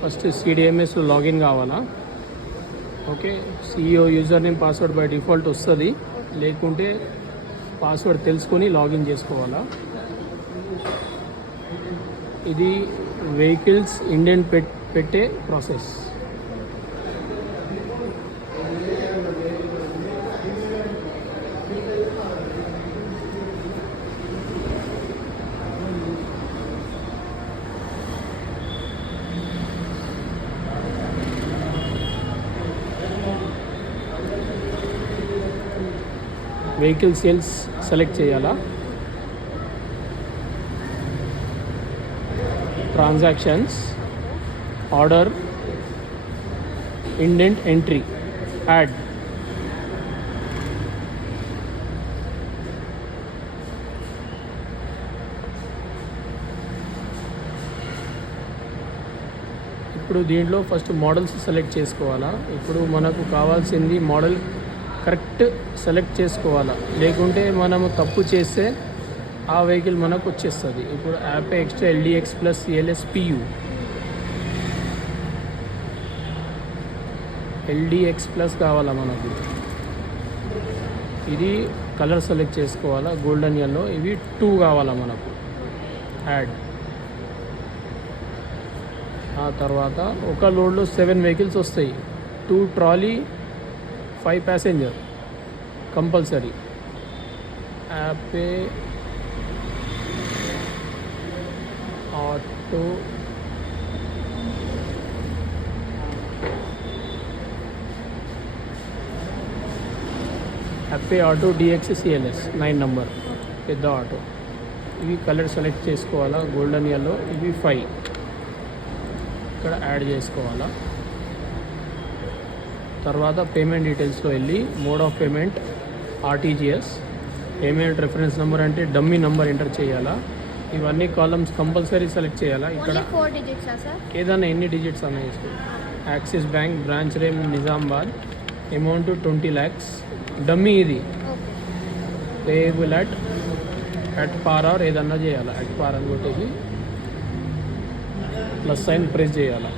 First సిడిఎంఎస్ login కావాలా. Okay, CEO user name password by default వస్తుంది, లేకుంటే పాస్వర్డ్ తెలుసుకొని లాగిన్ చేసుకోవాలా. ఇది వెహికల్స్ ఇండెంట్ పెట్టే ప్రాసెస్. వెహికల్ సేల్స్ సెలెక్ట్ చేయాలా. Transactions, order, indent entry, add. ఇప్పుడు దీంట్లో ఫస్ట్ మోడల్స్ సెలెక్ట్ చేసుకోవాలా. ఇప్పుడు మనకు కావాల్సింది మోడల్ కరెక్ట్ సెలెక్ట్ చేసుకోవాలా, లేకుంటే మనము తప్పు చేస్తే ఆ వెహికల్ మనకు వచ్చేస్తుంది. ఇప్పుడు app extra LDX plus సిఎల్ఎస్పియు, ఎల్డిఎక్స్ plus కావాలా మనకు. ఇది కలర్ సెలెక్ట్ చేసుకోవాలా, గోల్డెన్ ఎల్లో. ఇవి 2 కావాలా మనకు, యాడ్. ఆ తర్వాత ఒక లోడ్లో 7 వెహికల్స్ వస్తాయి. 2 ట్రాలీ, 5 ప్యాసింజర్ కంపల్సరీ. యాపే ఆటో డిఎక్స్ సిఎల్ఎస్ 9 నంబర్ పెద్ద ఆటో. ఇవి కలర్ సెలెక్ట్ చేసుకోవాలా, గోల్డెన్ ఎల్లో. ఇవి 5 ఇక్కడ యాడ్ చేసుకోవాలా. తర్వాత పేమెంట్ డీటెయిల్స్లో వెళ్ళి mode of payment RTGS, payment reference number అంటే డమ్మీ నెంబర్ ఎంటర్ చేయాలా. ఇవన్నీ కాలమ్స్ కంపల్సరీ సెలెక్ట్ చేయాలా. ఇక్కడ ఏదైనా ఎన్ని డిజిట్స్ అన్న వేసుకోవాలి. Axis bank branch name Nizamabad, amount 20 lakhs, dummy ఇది. పేయబుల్ అట్ పార్ ఆర్ ఏదన్నా చేయాలా. అట్ పార్ అని కొట్టేసి ప్లస్ సైన్ ప్రెస్ చేయాలా.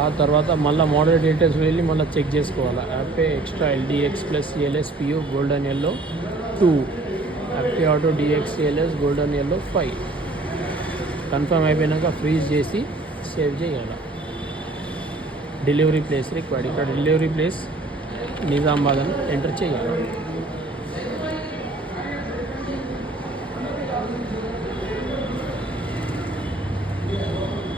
ఆ తర్వాత మళ్ళీ మోడల్ డీటెయిల్స్ వెళ్ళి మళ్ళీ చెక్ చేసుకోవాలా. Ape extra LDX plus CLSPU golden yellow 2, Ape auto DX CLS golden yellow 5. Confirm అయిపోయినాక ఫ్రీజ్ చేసి సేవ్ చేయాలి. Delivery place required. ఇక్కడ డెలివరీ ప్లేస్ నిజామాబాద్ అని ఎంటర్ చేయాలి.